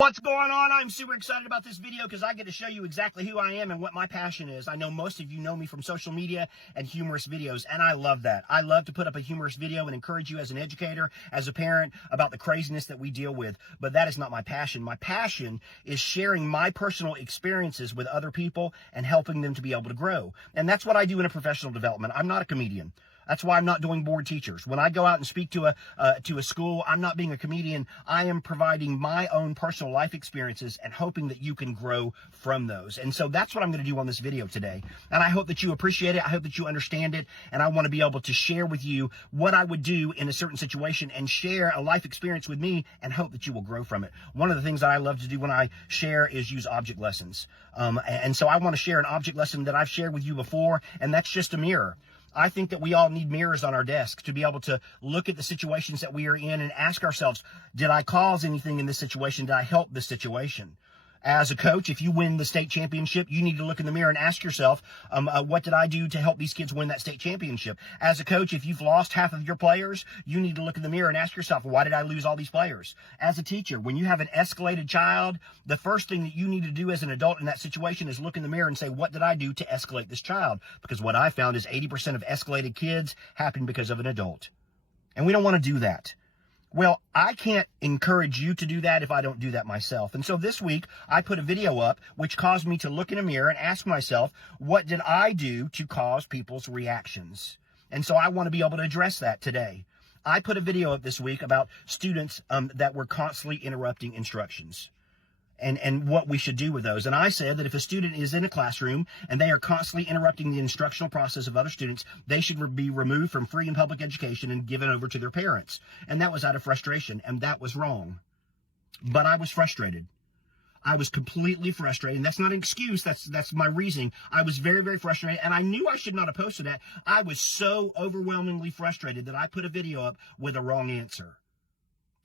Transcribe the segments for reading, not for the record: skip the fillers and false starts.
What's going on? I'm super excited about this video because I get to show you exactly who I am and what my passion is. I know most of you know me from social media and humorous videos, and I love that. I love to put up a humorous video and encourage you as an educator, as a parent, about the craziness that we deal with. But that is not my passion. My passion is sharing my personal experiences with other people and helping them to be able to grow. And that's what I do in a professional development. I'm not a comedian. That's why I'm not doing board teachers. When I go out and speak to a school, I'm not being a comedian. I am providing my own personal life experiences and hoping that you can grow from those. And so that's what I'm going to do on this video today. And I hope that you appreciate it. I hope that you understand it. And I want to be able to share with you what I would do in a certain situation and share a life experience with me and hope that you will grow from it. One of the things that I love to do when I share is use object lessons. And so I want to share an object lesson that I've shared with you before, and that's just a mirror. I think that we all need mirrors on our desk to be able to look at the situations that we are in and ask ourselves, did I cause anything in this situation? Did I help this situation? As a coach, if you win the state championship, you need to look in the mirror and ask yourself, what did I do to help these kids win that state championship? As a coach, if you've lost half of your players, you need to look in the mirror and ask yourself, why did I lose all these players? As a teacher, when you have an escalated child, the first thing that you need to do as an adult in that situation is look in the mirror and say, what did I do to escalate this child? Because what I found is 80% of escalated kids happen because of an adult. And we don't want to do that. Well, I can't encourage you to do that if I don't do that myself. And so this week, I put a video up which caused me to look in a mirror and ask myself, what did I do to cause people's reactions? And so I want to be able to address that today. I put a video up this week about students that were constantly interrupting instructions. And what we should do with those. And I said that if a student is in a classroom and they are constantly interrupting the instructional process of other students, they should be removed from free and public education and given over to their parents. And that was out of frustration, and that was wrong. But I was frustrated. I was completely frustrated. And that's not an excuse. That's my reasoning. I was very, very frustrated, and I knew I should not have posted that. I was so overwhelmingly frustrated that I put a video up with a wrong answer.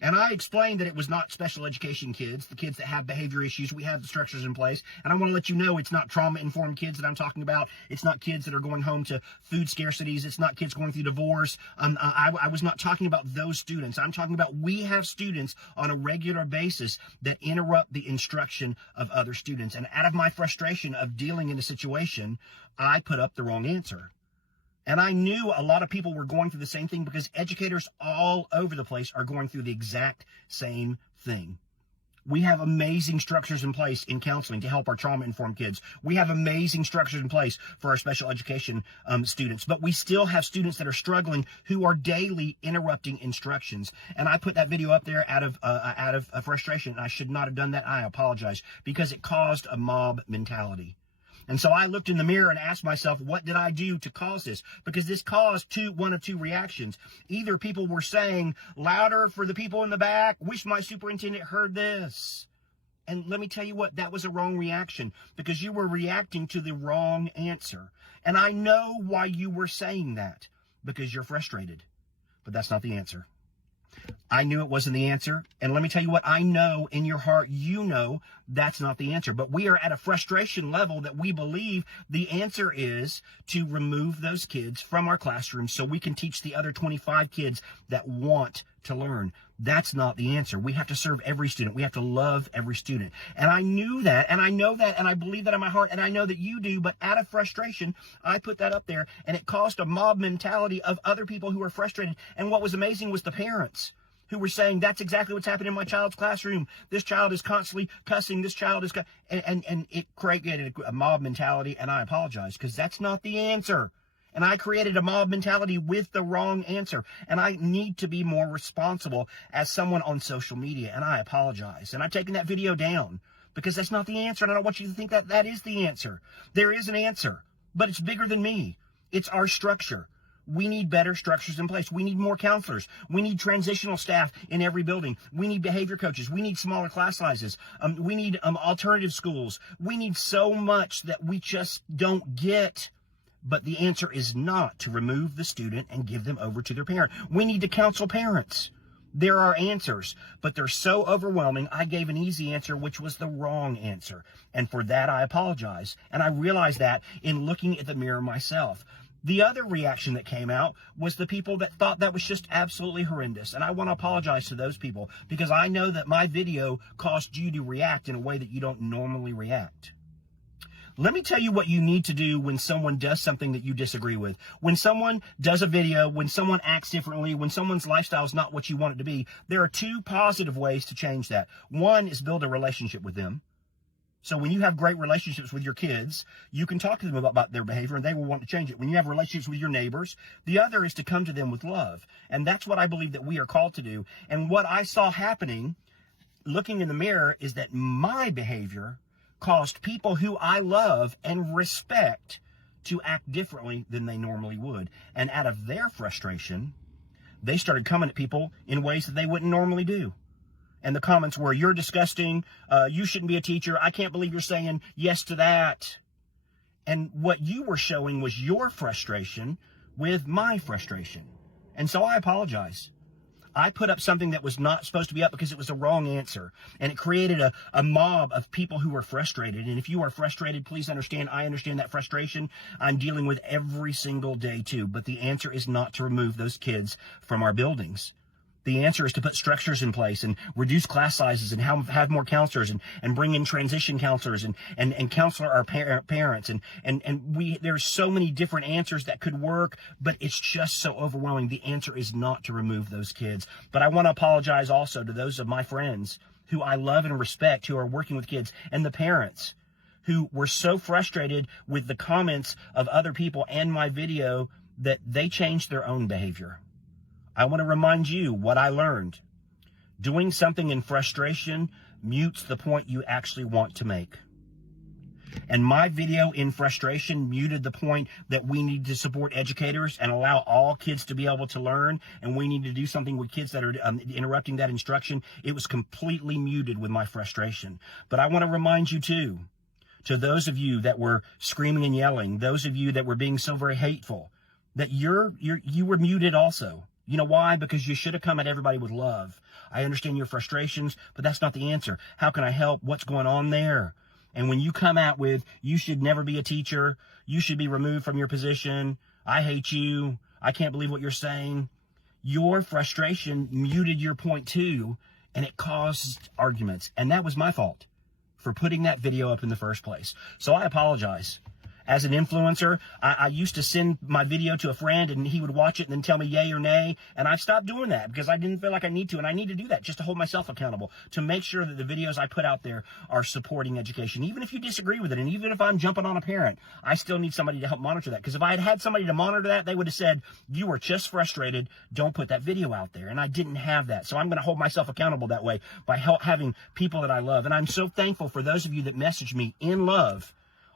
And I explained that it was not special education kids, the kids that have behavior issues. We have the structures in place. And I want to let you know it's not trauma-informed kids that I'm talking about. It's not kids that are going home to food scarcities. It's not kids going through divorce. I was not talking about those students. I'm talking about we have students on a regular basis that interrupt the instruction of other students. And out of my frustration of dealing in a situation, I put up the wrong answer. And I knew a lot of people were going through the same thing because educators all over the place are going through the exact same thing. We have amazing structures in place in counseling to help our trauma-informed kids. We have amazing structures in place for our special education students. But we still have students that are struggling who are daily interrupting instructions. And I put that video up there out of frustration. I should not have done that. I apologize because it caused a mob mentality. And so I looked in the mirror and asked myself, what did I do to cause this? Because this caused one of two reactions. Either people were saying, louder for the people in the back, wish my superintendent heard this. And let me tell you what, that was a wrong reaction because you were reacting to the wrong answer. And I know why you were saying that, because you're frustrated. But that's not the answer. I knew it wasn't the answer. And let me tell you what, I know in your heart, you know that's not the answer. But we are at a frustration level that we believe the answer is to remove those kids from our classrooms so we can teach the other 25 kids that want to learn. That's not the answer. We have to serve every student. We have to love every student. And I knew that, and I know that, and I believe that in my heart, and I know that you do, but out of frustration, I put that up there, and it caused a mob mentality of other people who are frustrated. And what was amazing was the parents who were saying, that's exactly what's happening in my child's classroom. This child is constantly cussing. This child is, and it created a mob mentality, and I apologize, because that's not the answer. And I created a mob mentality with the wrong answer. And I need to be more responsible as someone on social media. And I apologize. And I've taken that video down because that's not the answer. And I don't want you to think that that is the answer. There is an answer, but it's bigger than me. It's our structure. We need better structures in place. We need more counselors. We need transitional staff in every building. We need behavior coaches. We need smaller class sizes. We need alternative schools. We need so much that we just don't get. But the answer is not to remove the student and give them over to their parent. We need to counsel parents. There are answers, but they're so overwhelming. I gave an easy answer, which was the wrong answer. And for that, I apologize. And I realized that in looking at the mirror myself. The other reaction that came out was the people that thought that was just absolutely horrendous. And I want to apologize to those people because I know that my video caused you to react in a way that you don't normally react. Let me tell you what you need to do when someone does something that you disagree with. When someone does a video, when someone acts differently, when someone's lifestyle is not what you want it to be, there are two positive ways to change that. One is build a relationship with them. So when you have great relationships with your kids, you can talk to them about their behavior and they will want to change it. When you have relationships with your neighbors, the other is to come to them with love. And that's what I believe that we are called to do. And what I saw happening, looking in the mirror, is that my behavior caused people who I love and respect to act differently than they normally would. And out of their frustration, they started coming at people in ways that they wouldn't normally do. And the comments were, "You're disgusting. You shouldn't be a teacher. I can't believe you're saying yes to that." And what you were showing was your frustration with my frustration. And so I apologize. I put up something that was not supposed to be up because it was a wrong answer. And it created a mob of people who were frustrated. And if you are frustrated, please understand, I understand that frustration. I'm dealing with every single day too. But the answer is not to remove those kids from our buildings. The answer is to put structures in place and reduce class sizes and have more counselors and bring in transition counselors and counsel our parents. And there's so many different answers that could work, but it's just so overwhelming. The answer is not to remove those kids. But I want to apologize also to those of my friends who I love and respect who are working with kids, and the parents who were so frustrated with the comments of other people and my video that they changed their own behavior. I want to remind you what I learned. Doing something in frustration mutes the point you actually want to make. And my video in frustration muted the point that we need to support educators and allow all kids to be able to learn, and we need to do something with kids that are interrupting that instruction. It was completely muted with my frustration. But I want to remind you too, to those of you that were screaming and yelling, those of you that were being so very hateful, that you were muted also. You know why? Because you should have come at everybody with love. I understand your frustrations, but that's not the answer. How can I help? What's going on there? And when you come out with, you should never be a teacher, you should be removed from your position, I hate you, I can't believe what you're saying, your frustration muted your point too, and it caused arguments. And that was my fault for putting that video up in the first place. So I apologize. As an influencer, I used to send my video to a friend and he would watch it and then tell me yay or nay. And I've stopped doing that because I didn't feel like I need to. And I need to do that just to hold myself accountable, to make sure that the videos I put out there are supporting education. Even if you disagree with it, and even if I'm jumping on a parent, I still need somebody to help monitor that. Because if I had had somebody to monitor that, they would have said, you were just frustrated, don't put that video out there. And I didn't have that. So I'm going to hold myself accountable that way by having people that I love. And I'm so thankful for those of you that messaged me in love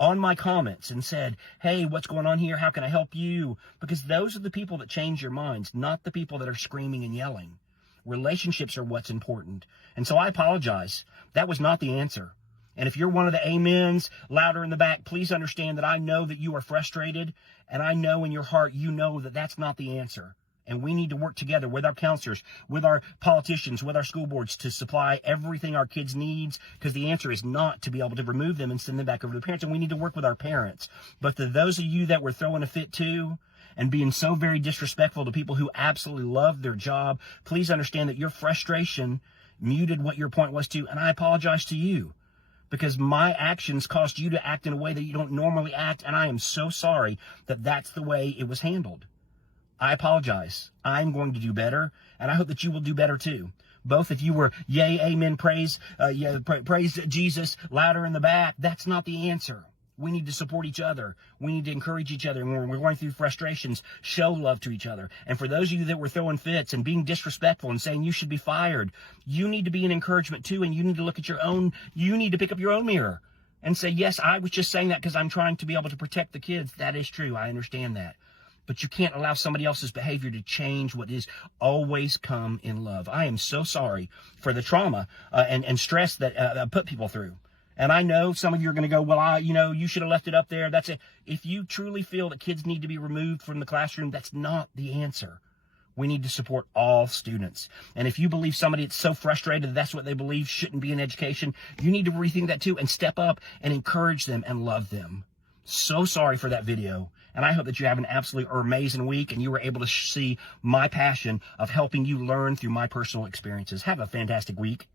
on my comments and said, hey, what's going on here? How can I help you? Because those are the people that change your minds, not the people that are screaming and yelling. Relationships are what's important. And so I apologize. That was not the answer. And if you're one of the amens louder in the back, please understand that I know that you are frustrated, and I know in your heart you know that that's not the answer. And we need to work together with our counselors, with our politicians, with our school boards to supply everything our kids needs, because the answer is not to be able to remove them and send them back over to the parents. And we need to work with our parents. But to those of you that were throwing a fit too and being so very disrespectful to people who absolutely love their job, please understand that your frustration muted what your point was too. And I apologize to you, because my actions caused you to act in a way that you don't normally act. And I am so sorry that that's the way it was handled. I apologize. I'm going to do better, and I hope that you will do better too. Both if you were yay, amen, praise Jesus louder in the back, that's not the answer. We need to support each other. We need to encourage each other. And when we're going through frustrations, show love to each other. And for those of you that were throwing fits and being disrespectful and saying you should be fired, you need to be an encouragement too, and you need to look at you need to pick up your own mirror and say, yes, I was just saying that because I'm trying to be able to protect the kids. That is true. I understand that. But you can't allow somebody else's behavior to change what is always come in love. I am so sorry for the trauma and stress that I put people through. And I know some of you are going to go, well, you should have left it up there. That's it. If you truly feel that kids need to be removed from the classroom, that's not the answer. We need to support all students. And if you believe somebody that's so frustrated that that's what they believe shouldn't be in education, you need to rethink that too and step up and encourage them and love them. So sorry for that video. And I hope that you have an absolutely amazing week and you were able to see my passion of helping you learn through my personal experiences. Have a fantastic week.